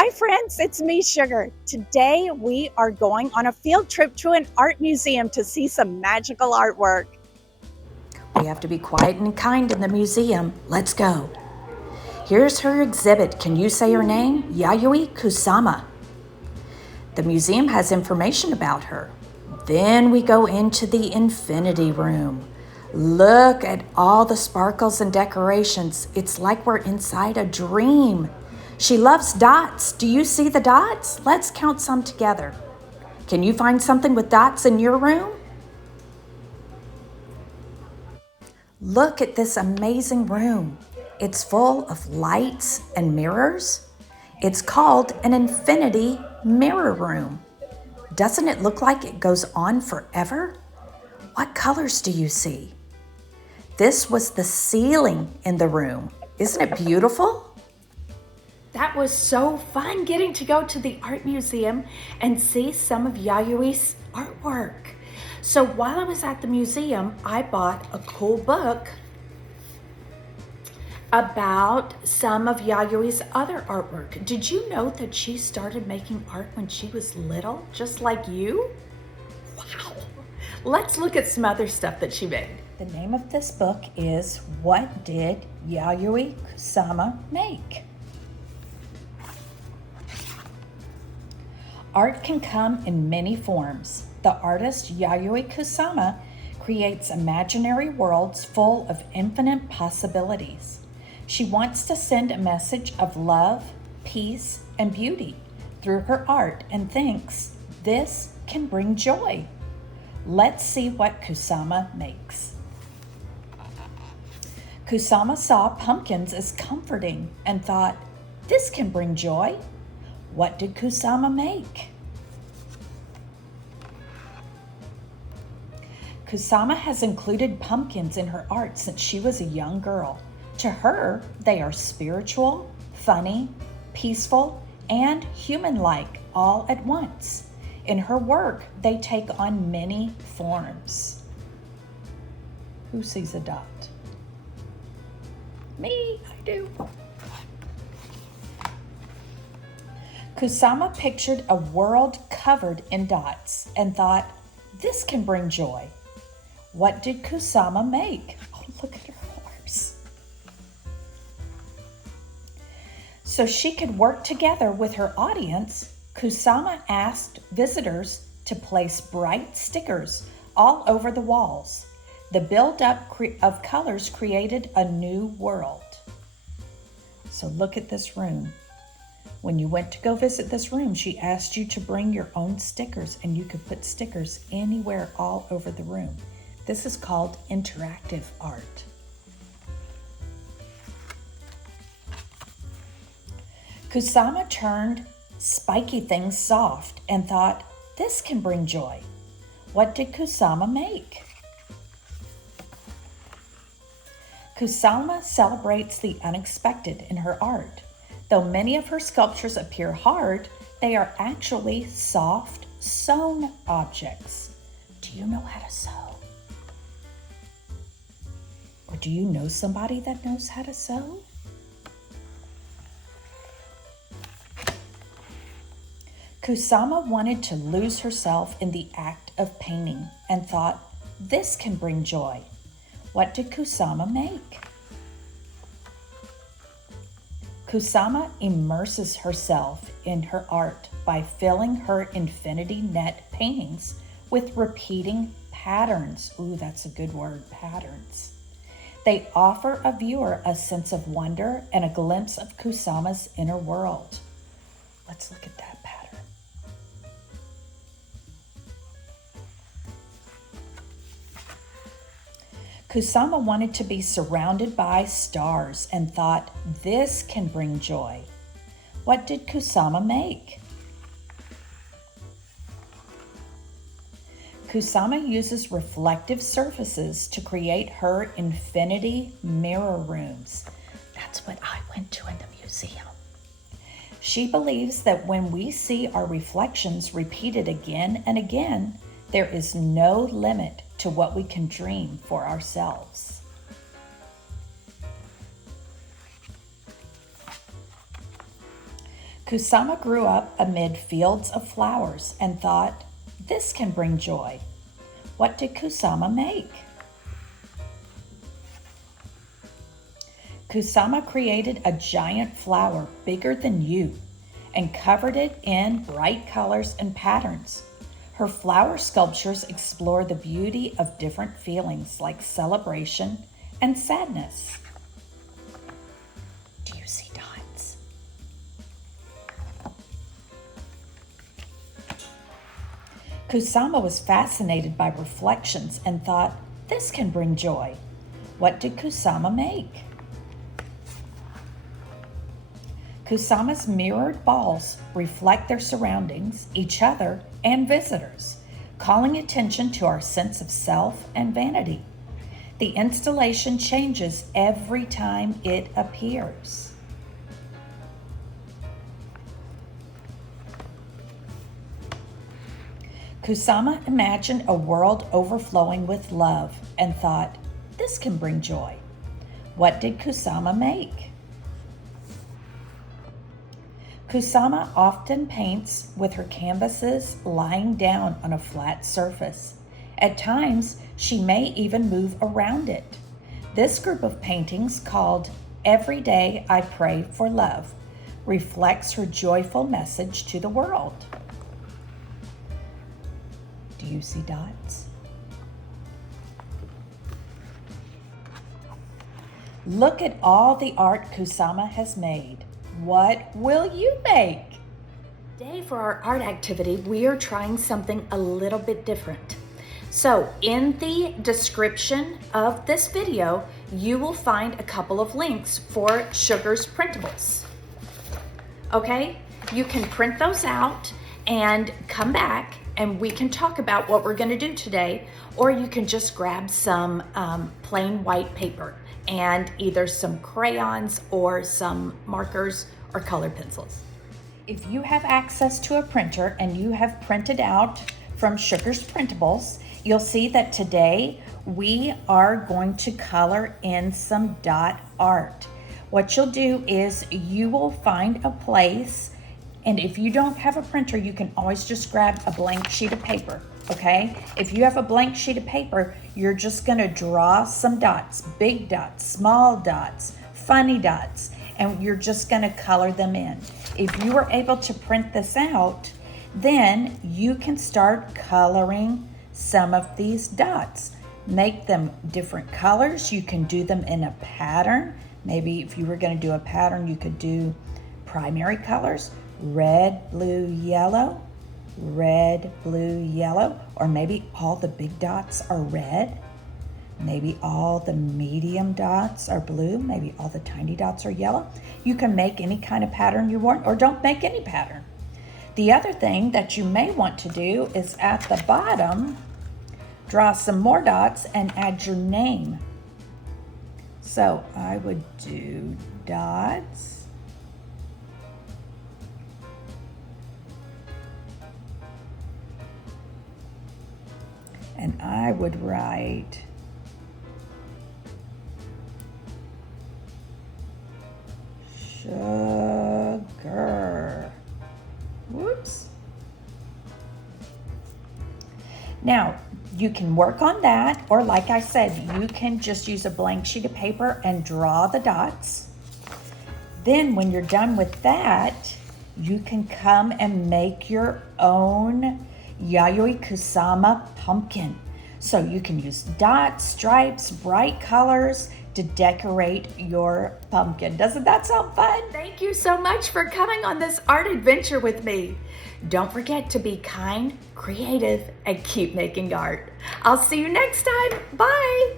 Hi friends, it's me, Sugar. Today we are going on a field trip to an art museum to see some magical artwork. We have to be quiet and kind in the museum. Let's go. Here's her exhibit. Can you say her name? Yayoi Kusama. The museum has information about her. Then we go into the infinity room. Look at all the sparkles and decorations. It's like we're inside a dream. She loves dots. Do you see the dots? Let's count some together. Can you find something with dots in your room? Look at this amazing room. It's full of lights and mirrors. It's called an infinity mirror room. Doesn't it look like it goes on forever? What colors do you see? This was the ceiling in the room. Isn't it beautiful? That was so fun getting to go to the art museum and see some of Yayoi's artwork. So while I was at the museum, I bought a cool book about some of Yayoi's other artwork. Did you know that she started making art when she was little, just like you? Wow. Let's look at some other stuff that she made. The name of this book is What Did Yayoi Kusama Make? Art can come in many forms. The artist Yayoi Kusama creates imaginary worlds full of infinite possibilities. She wants to send a message of love, peace, and beauty through her art and thinks this can bring joy. Let's see what Kusama makes. Kusama saw pumpkins as comforting and thought, this can bring joy. What did Kusama make? Kusama has included pumpkins in her art since she was a young girl. To her, they are spiritual, funny, peaceful, and human-like all at once. In her work, they take on many forms. Who sees a dot? Me, I do. Kusama pictured a world covered in dots and thought, this can bring joy. What did Kusama make? Oh, look at her horse. So she could work together with her audience, Kusama asked visitors to place bright stickers all over the walls. The buildup of colors created a new world. So look at this room. When you went to go visit this room, she asked you to bring your own stickers, and you could put stickers anywhere all over the room. This is called interactive art. Kusama turned spiky things soft and thought, this can bring joy. What did Kusama make? Kusama celebrates the unexpected in her art. Though many of her sculptures appear hard, they are actually soft, sewn objects. Do you know how to sew? Or do you know somebody that knows how to sew? Kusama wanted to lose herself in the act of painting and thought, this can bring joy. What did Kusama make? Kusama immerses herself in her art by filling her infinity net paintings with repeating patterns. Ooh, that's a good word, patterns. They offer a viewer a sense of wonder and a glimpse of Kusama's inner world. Let's look at that pattern. Kusama wanted to be surrounded by stars and thought, this can bring joy. What did Kusama make? Kusama uses reflective surfaces to create her infinity mirror rooms. That's what I went to in the museum. She believes that when we see our reflections repeated again and again, there is no limit to what we can dream for ourselves. Kusama grew up amid fields of flowers and thought, this can bring joy. What did Kusama make? Kusama created a giant flower bigger than you and covered it in bright colors and patterns. Her flower sculptures explore the beauty of different feelings like celebration and sadness. Do you see dots? Kusama was fascinated by reflections and thought, this can bring joy. What did Kusama make? Kusama's mirrored balls reflect their surroundings, each other, and visitors, calling attention to our sense of self and vanity. The installation changes every time it appears. Kusama imagined a world overflowing with love and thought, this can bring joy. What did Kusama make? Kusama often paints with her canvases lying down on a flat surface. At times, she may even move around it. This group of paintings, called Every Day I Pray for Love, reflects her joyful message to the world. Do you see dots? Look at all the art Kusama has made. What will you make? Today for our art activity, we are trying something a little bit different. So in the description of this video, you will find a couple of links for Sugar's Printables. Okay, you can print those out and come back and we can talk about what we're going to do today, or you can just grab some plain white paper and either some crayons or some markers or colored pencils. If you have access to a printer and you have printed out from Sugar's Printables, you'll see that today we are going to color in some dot art. What you'll do is you will find a place, and if you don't have a printer, you can always just grab a blank sheet of paper, okay? If you have a blank sheet of paper, you're just gonna draw some dots, big dots, small dots, funny dots, and you're just gonna color them in. If you were able to print this out, then you can start coloring some of these dots. Make them different colors. You can do them in a pattern. Maybe if you were gonna do a pattern, you could do primary colors, red, blue, yellow, or maybe all the big dots are red. Maybe all the medium dots are blue. Maybe all the tiny dots are yellow. You can make any kind of pattern you want, or don't make any pattern. The other thing that you may want to do is at the bottom, draw some more dots and add your name. So I would do dots. And I would write Sugar. Whoops. Now, you can work on that, or like I said, you can just use a blank sheet of paper and draw the dots. Then when you're done with that, you can come and make your own Yayoi Kusama pumpkin. So you can use dots, stripes, bright colors to decorate your pumpkin. Doesn't that sound fun? Thank you so much for coming on this art adventure with me. Don't forget to be kind, creative, and keep making art. I'll see you next time. Bye.